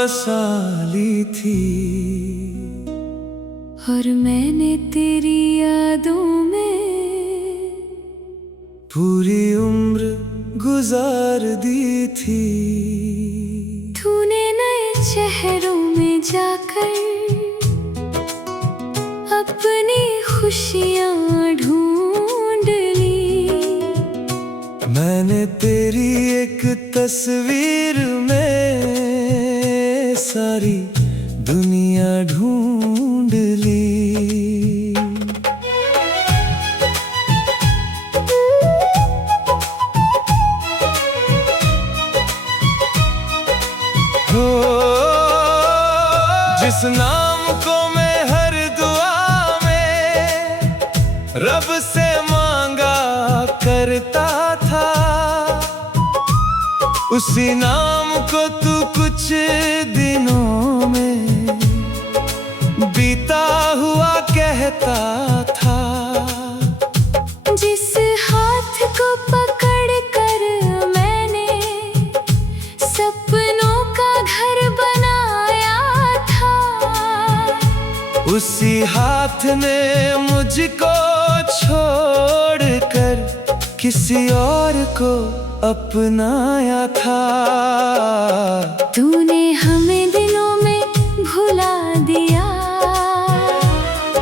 बसा ली थी। और मैंने तेरी यादों में पूरी उम्र गुजार दी थी। तूने नए चेहरों में जाकर अपनी खुशियाँ ढूंढ ली। मैंने तेरी एक तस्वीर में सारी दुनिया ढूंढ ली। हो जिस नाम को मैं हर दुआ में रब से मांगा करता था, उसी नाम को तू कुछ दिनों में बीता हुआ कहता था। जिस हाथ को पकड़ कर मैंने सपनों का घर बनाया था, उसी हाथ ने मुझको छोड़कर किसी और को अपनाया था। तूने हमें दिलों में भुला दिया,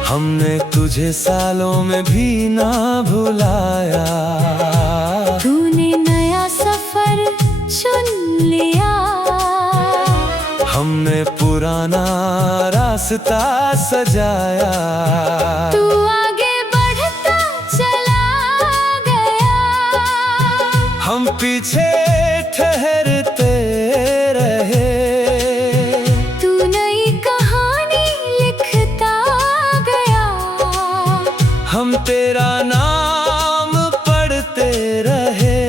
हमने तुझे सालों में भी ना भुलाया। तूने नया सफर चुन लिया, हमने पुराना रास्ता सजाया। तू आगे बढ़ता चला गया, हम पीछे ठहरते रहे। तू नई कहानी लिखता गया, हम तेरा नाम पढ़ते रहे।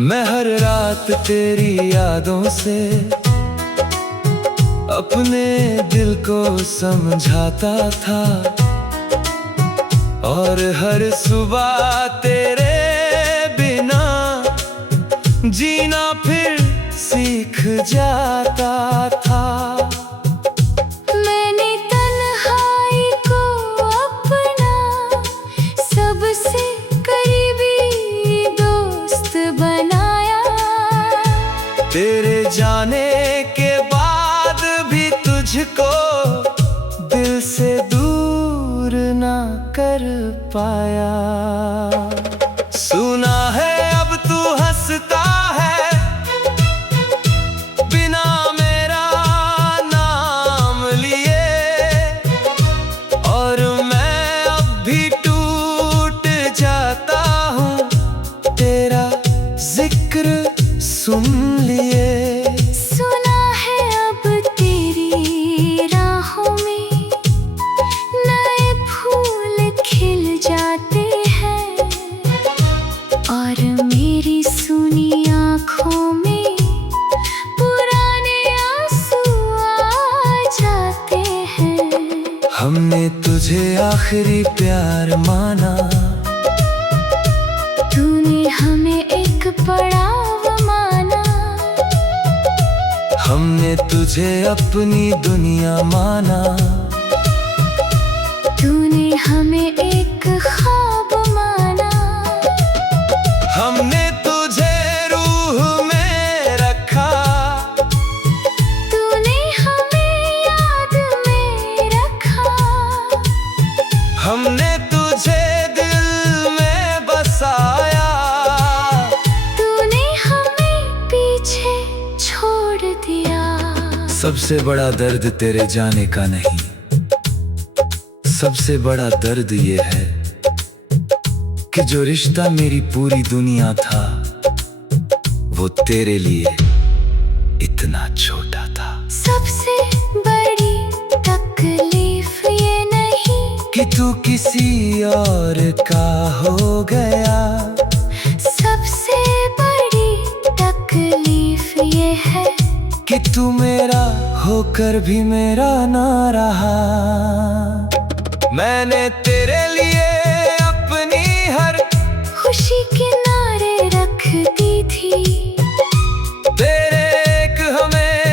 मैं हर रात तेरी यादों से अपने दिल को समझाता था, और हर सुबह तेरे बिना जीना फिर सीख जाता था। मैंने तन्हाई को अपना सबसे करीबी दोस्त बनाया। तेरे जाने के बाद भी तुझको दिल से दूर ना कर पाया। सुना है अब तू हंसता है बिना मेरा नाम लिए, और मैं अब भी टूट जाता हूँ तेरा जिक्र सुन लिए। सुना है अब तेरी राहों में नए फूल खिल जाते हैं, और मेरी सुनी आँखों में पुराने आंसू आ जाते हैं। हमने तुझे आखिरी प्यार माना, तूने हमें एक पड़ाव माना। हमने तुझे अपनी दुनिया माना। तूने हमें एक ख्वाब माना। हमने तुझे रूह में रखा, तूने हमें याद में रखा। हमने तुझे दिल में बसाया। तूने हमें पीछे छोड़ दिया। सबसे बड़ा दर्द तेरे जाने का नहीं, सबसे बड़ा दर्द ये है कि जो रिश्ता मेरी पूरी दुनिया था वो तेरे लिए इतना छोटा था। सबसे बड़ी तकलीफ ये नहीं कि तू किसी और का हो गया। सबसे बड़ी तकलीफ ये है कि तू मेरा होकर भी मेरा ना रहा। मैंने तेरे लिए अपनी हर खुशी किनारे रख दी थी। तेरे एक हमें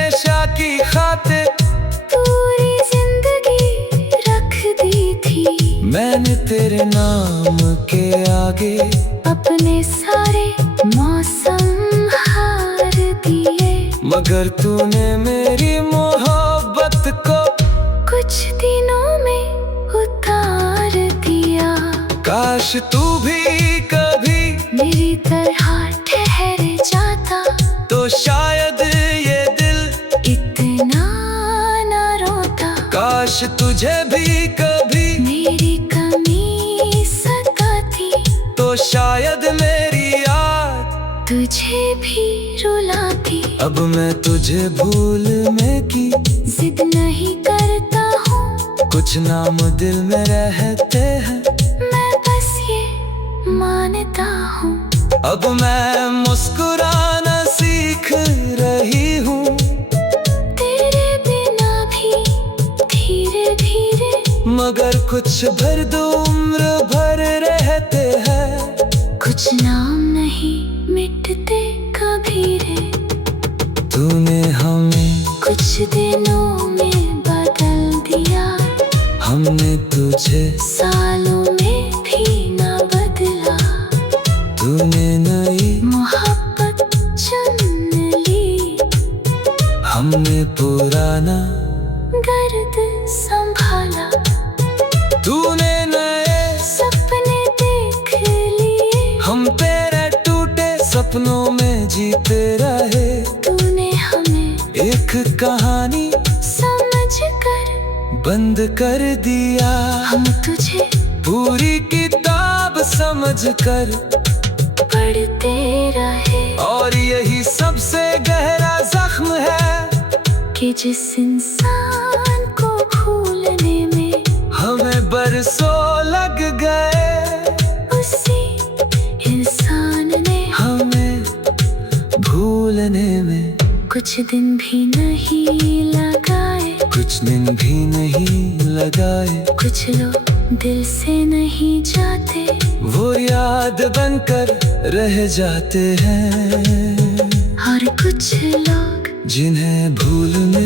आगे अपने सारे मौसम हार दिए, मगर तूने मेरी मोहब्बत को कुछ दिनों में उतार दिया। काश तू भी कभी मेरी तरह ठहर जाता, तो शायद ये दिल इतना ना रोता। काश तुझे भी कभी मेरी कमी सताती, तो शायद मेरी याद तुझे भी रुलाती। अब मैं तुझे भूलने की जिद नहीं करता हूँ, कुछ नाम दिल में रहते हैं, मैं बस ये मानता हूँ। अब मैं मुस्कुराना सीख रही हूँ, तेरे बिना भी धीरे धीरे, मगर कुछ भर दो उम्र भर रहते हैं। कुछ नाम नहीं मिटते कभी रे। तूने हमें कुछ दिनों में बदल दिया, हमने तुझे सालों में भी ना बदला। तूने नई मोहब्बत चुन ली, हमने पुराना गर्द संभाला। तूने नए सपने देख लिए, हम तेरे टूटे सपनों में जीते रहे। तूने हमें एक कहानी समझ कर बंद कर दिया, हम तुझे पूरी किताब समझ कर पढ़ते रहे। और यही सबसे गहरा जख्म है कि जिस इंसान को भूलने में हमें बरसों लग गए, उसी इंसान ने हमें भूलने में कुछ दिन भी नहीं लगाए। कुछ दिन भी नहीं लगाए। कुछ लोग दिल से नहीं जाते, वो याद बनकर रह जाते हैं, और कुछ लोग जिन्हें भूलने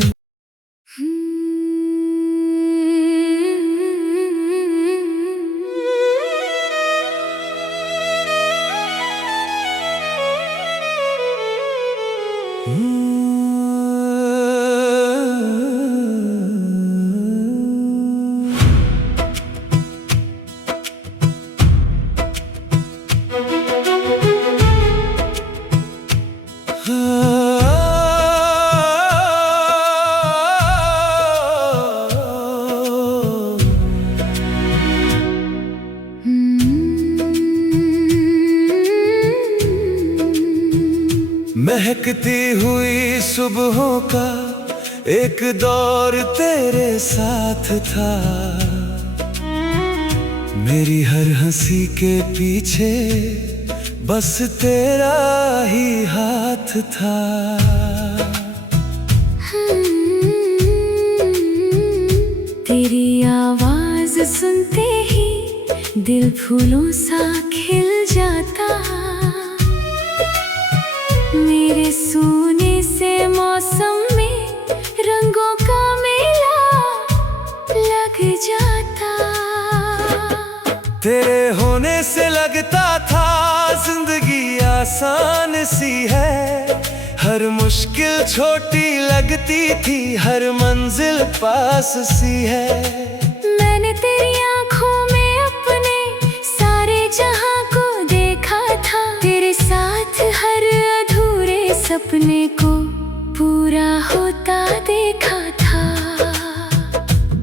महकती हुई सुबहों का एक दौर तेरे साथ था, मेरी हर हंसी के पीछे बस तेरा ही हाथ था। तेरी आवाज सुनते ही दिल फूलों सा खिल जाता, मेरे सोने से मौसम में रंगों का मेला लग जाता। तेरे होने से लगता था जिंदगी आसान सी है, हर मुश्किल छोटी लगती थी, हर मंजिल पास सी है। मैंने तेरी आंखों में अपने सारे जहां को देखा था, तेरे साथ हर अधूरे सपने को पूरा होता देखा था।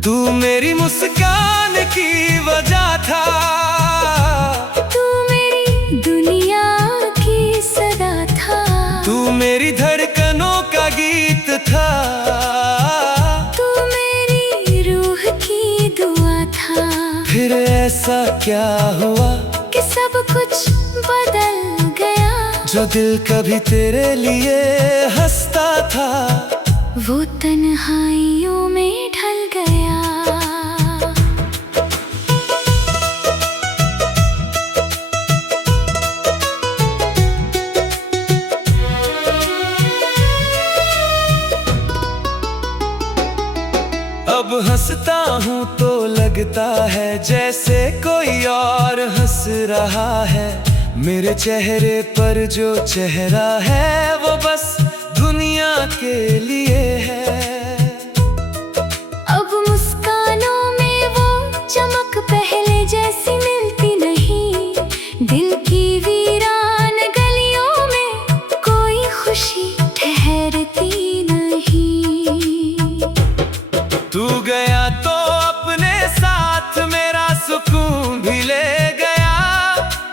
तू मेरी मुस्कान की वजह था, तू मेरी दुनिया की सदा था, तू मेरी धड़कनों का गीत था, तू मेरी रूह की दुआ था। फिर ऐसा क्या हुआ कि सब कुछ बदल गया, जो दिल कभी तेरे लिए हंसता था, वो तन्हाइयों में ढल गया। अब हंसता हूँ तो लगता है जैसे कोई और हंस रहा है। मेरे चेहरे पर जो चेहरा है वो बस दुनिया के लिए है। अब मुस्कानों में वो चमक पहले जैसी मिलती नहीं। दिल की वीरान गलियों में कोई खुशी ठहरती नहीं। तू गया तो अपने साथ मेरा सुकून भी ले गया।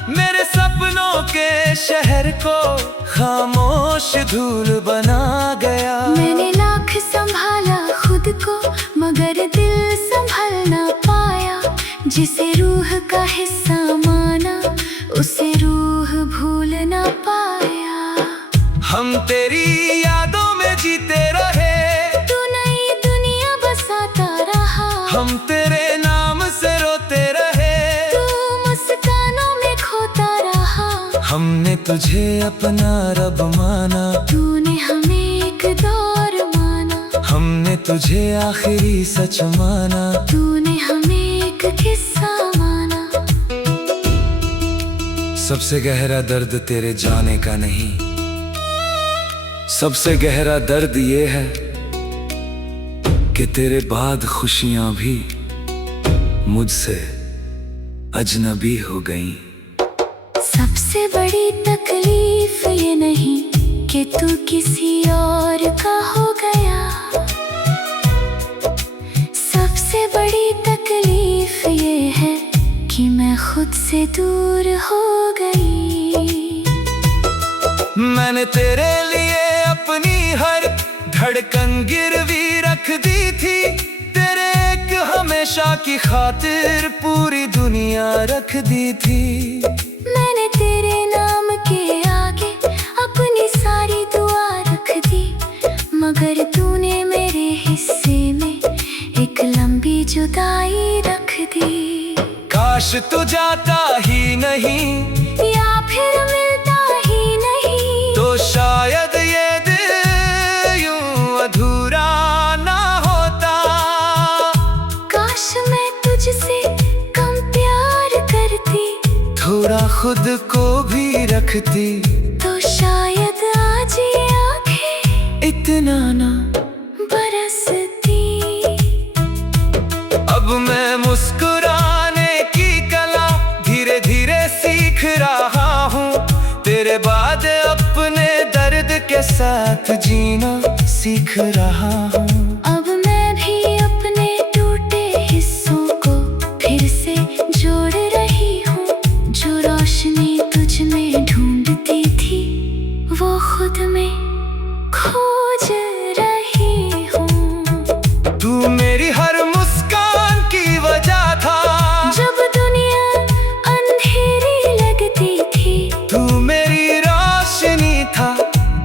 मेरे सपनों के शहर को खामोश धूल बना गया। मैंने लाख संभाला खुद को मगर दिल संभल ना पाया। जिसे रूह का हिस्सा माना उसे रूह भूल ना पाया। हम तेरी यादों में जीते रहे, तू नई दुनिया बसाता रहा। हम तेरे नाम से रोते रहे, तू मुस्कानों में खोता रहा। हमने तुझे अपना रब माना, तूने हमें एक दौर माना। हमने तुझे आखिरी सच माना, तूने हमें एक किस्सा माना। सबसे गहरा दर्द तेरे जाने का नहीं, सबसे गहरा दर्द ये है कि तेरे बाद खुशियां भी मुझसे अजनबी हो गईं। सबसे बड़ी तकलीफ ये नहीं कि तू किसी और का हो गया। सबसे बड़ी तकलीफ ये है कि मैं खुद से दूर हो गई। मैंने तेरे लिए अपनी हर धड़कन गिरवी रख दी थी। तेरे एक हमेशा की खातिर पूरी दुनिया रख दी थी। मैंने तेरे नाम के आगे अपनी सारी दुआ रख दी। मगर तूने मेरे हिस्से में एक लंबी जुदाई रख दी। काश तू जाता ही नहीं या फिर मिलता ही नहीं, तो शायद ये दिल यूं अधूरा ना होता। काश मैं तुझसे कम प्यार करती, थोड़ा खुद को भी रखती, तो शायद आज ये आंखें इतना ना बरसती। अब मैं मुस्कुराने की कला धीरे धीरे सीख रहा हूँ। तेरे बाद अपने दर्द के साथ जीना सीख रहा हूँ। अब मैं भी अपने टूटे हिस्सों को फिर से जोड़ रही हूँ। जो रोशनी तुझ में ढूंढती थी वो खुद में खोज रही हूँ। तू मेरी हर मुस्कान की वजह था, जब दुनिया अंधेरी लगती थी। तू मेरी रोशनी था,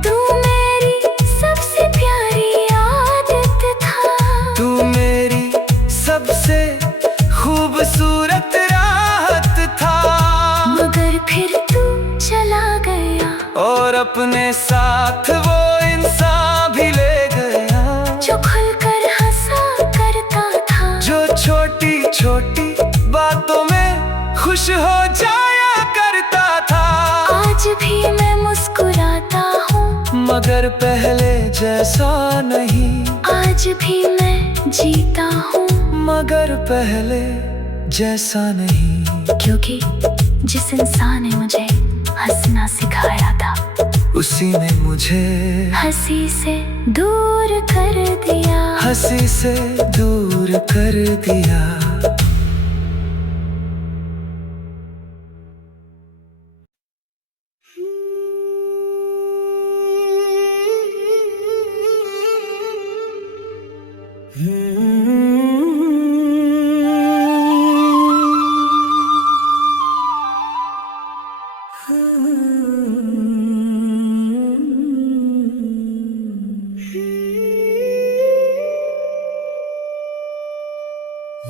तू मेरी सबसे प्यारी आदत था। तू मेरी सबसे खूबसूरत राहत था। मगर फिर तू चला गया और अपने साथ वो इंसान भी ले गया, जो खुलकर हंसा करता था। जो छोटी छोटी बातों में खुश हो जाया करता था। आज भी मैं मुस्कुराता हूँ मगर पहले जैसा नहीं। आज भी मैं जीता हूँ मगर पहले जैसा नहीं। क्योंकि जिस इंसान ने मुझे हंसना सिखाया था उसी ने मुझे हंसी से दूर कर दिया। हंसी से दूर कर दिया।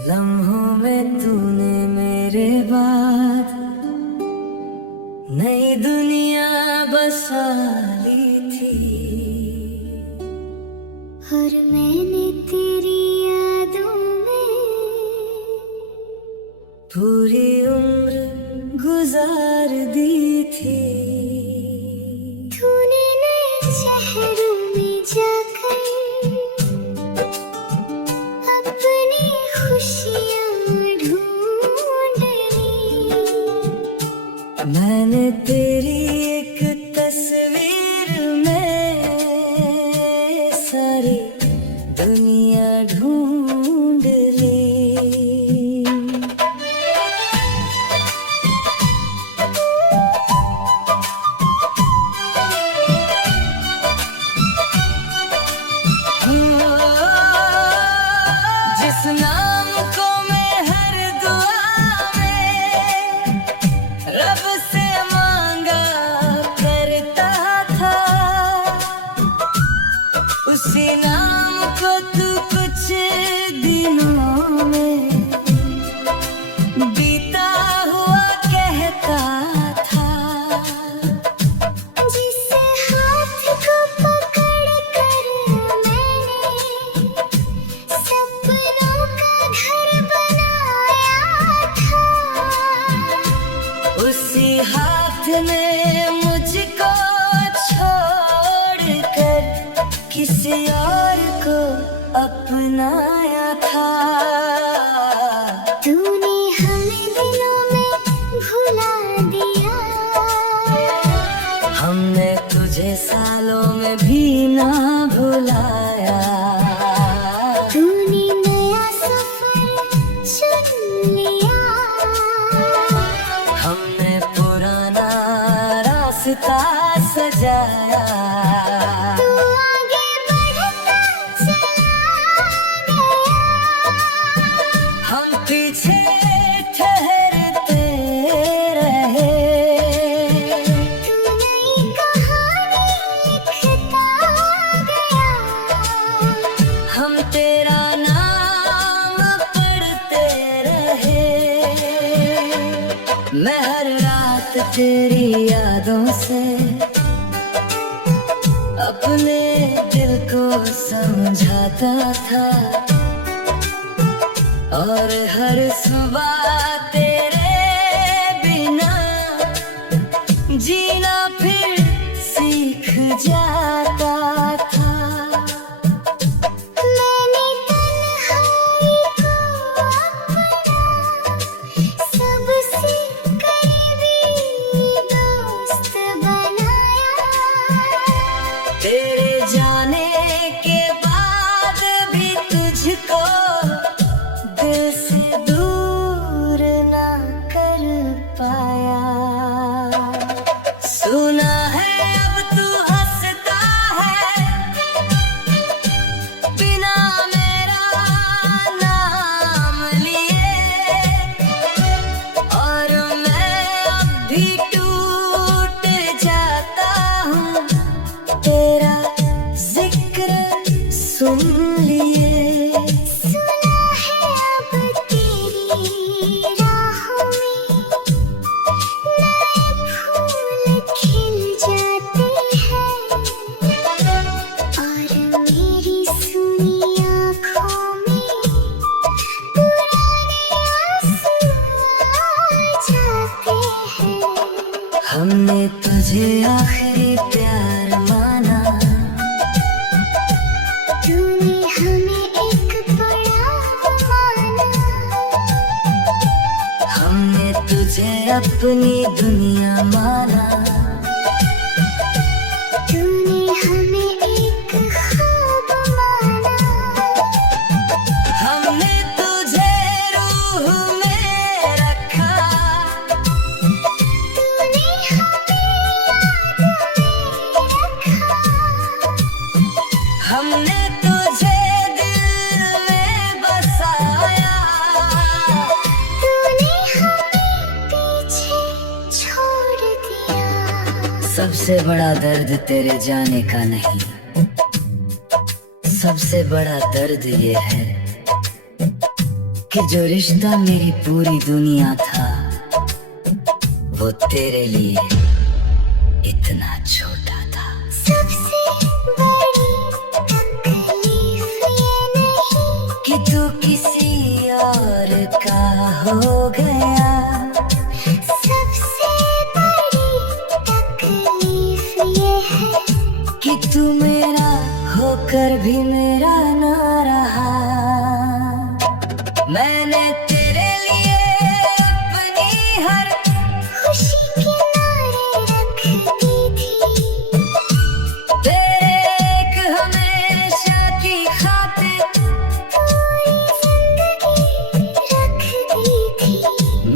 लम्हों में तूने मेरे बाद नई दुनिया बसा ली थी। और मैंने तेरी यादों पूरी उम्र गुजार दी थी। तूने नए शहरों में जाकर अपनी खुशियाँ ढूंढ ली। मैंने तेरी एक तस्वीर में सारी दुनिया ढूंढ ली। जिस नाम को मैं हर दुआ में रब से मांगा करता था, उसी नाम को तू कुछ दिनों में बीता हुआ कहता था। जिसे हाथ को पकड़ कर मैंने सपनों का घर बनाया था, उसी हाथ ने मुझको छोड़कर किसी और को अपनाया था। तूने हमें दिलों में भुला दिया, हमने तुझे सालों में भी ना भुलाया। तूने नया सफर चुन लिया, हमने पुराना रास्ता सजाया। तू आगे बढ़ता चला गया, हम पीछे ठहरते रहे। तू नई कहानी लिखता गया, हम तेरा नाम पढ़ते रहे। मैं हर रात तेरी यादों से अपने दिल को समझाता था, और हर सुबह तेरे बिना जीना फिर सीख जाता था। मैंने तन्हाई को अपना सबसे करीबी दोस्त बनाया। तेरे जाने के बाद भी तुझको दिल से दूर ना कर पाया। सुना है अब तू हंसता है बिना मेरा नाम लिए, और मैं अब भी टूट जाता हूँ तेरा जिक्र सुन लिए। सुना है अब तेरी राहों में नए फूल खिल जाते हैं, और मेरी सुनी आँखों में पुराने आंसू आ जाते हैं। हमने तुझे आखिरी प्यार माना, तूने हमें एक बड़ा माना, हमने तुझे अपनी दुनिया माना। तूने हमें एक ख्वाब माना, हमने तुझे रूह में रखा, तूने हमें याद में रखा। हमने तुझे दिल में बसाया। तूने हमें पीछे छोड़ दिया। सबसे बड़ा दर्द तेरे जाने का नहीं, सबसे बड़ा दर्द ये है कि जो रिश्ता मेरी पूरी दुनिया था वो तेरे लिए इतना छोटा था। सबसे बड़ी तकलीफ ये नहीं कि तू किसी और का हो गया, होकर भी मेरा ना रहा। मैंने तेरे लिए अपनी हर खुशी के नारे रख दी थी, तेरे एक हमेशा की खातिर पूरी जिंदगी रख दी थी।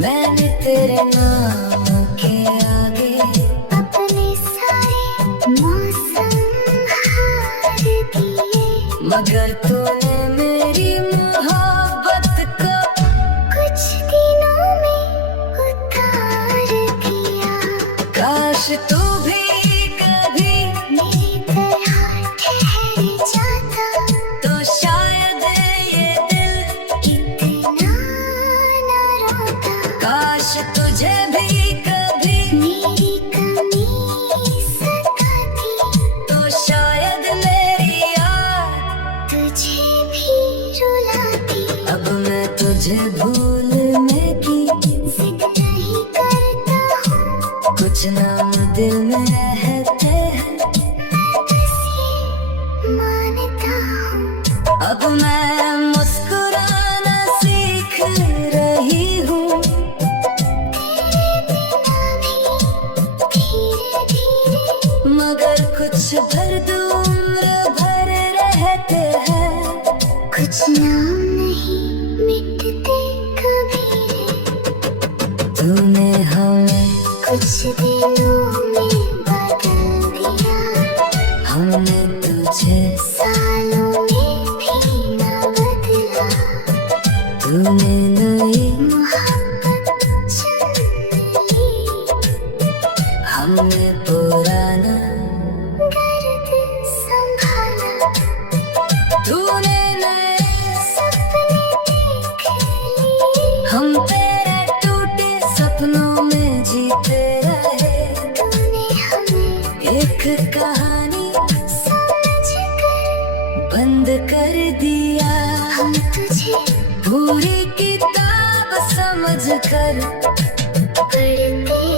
मैंने तेरे नाम के आगे अपने सारे मौसम हार दिए, मगर तूने मेरी मोहब्बत को कुछ दिनों में उतार दिया। काश तू भी कभी मेरी तरह ठहर जाता तो शायद ये दिल इतना न रोता। काश तुझे भी कभी मेरी कमी सताती तो शायद मेरी याद तुझे भी रुलाती। अब मैं तुझे भूलने की जिद नहीं करता हूँ, कुछ नाम दिल में रहते हैं। मैं बस ये मानता हूँ। अब मैं मुस्कुराना सीख रही हूँ, धीरे धीरे मगर कुछ दर्द उम्र भर रहते हैं। कुछ नाम नहीं मिटते कभी रे, तूने हमें कुछ दिनों में बदल दिया। हमने तुझे सालों में भी न बदला, तूने नई मोहब्बत चुन ली। हमने पुराना दर्द संभाला, तूने नए सपने देख लिए। हम तेरे टूटे सपनों में जीते रहे। तूने हमें एक कहानी समझ कर बंद कर दिया, हम तुझे पूरी किताब समझ कर पढ़ते रहे।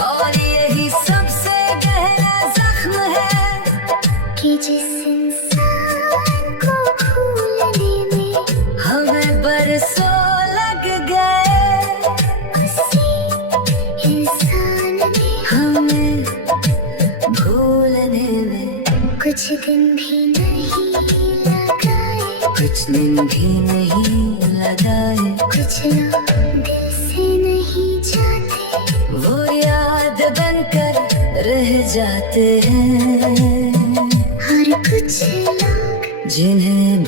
और यही सबसे गहरा जख्म है कि जिस इंसान को भूलने में हमें बरसों लग गए, उसी इंसान ने हमें भूलने में कुछ दिन भी नहीं लगाए। कुछ दिन भी नहीं लगाए। कुछ लोग दिल से नहीं जाते, वो याद बनकर रह जाते हैं, और कुछ लोग जिन्हें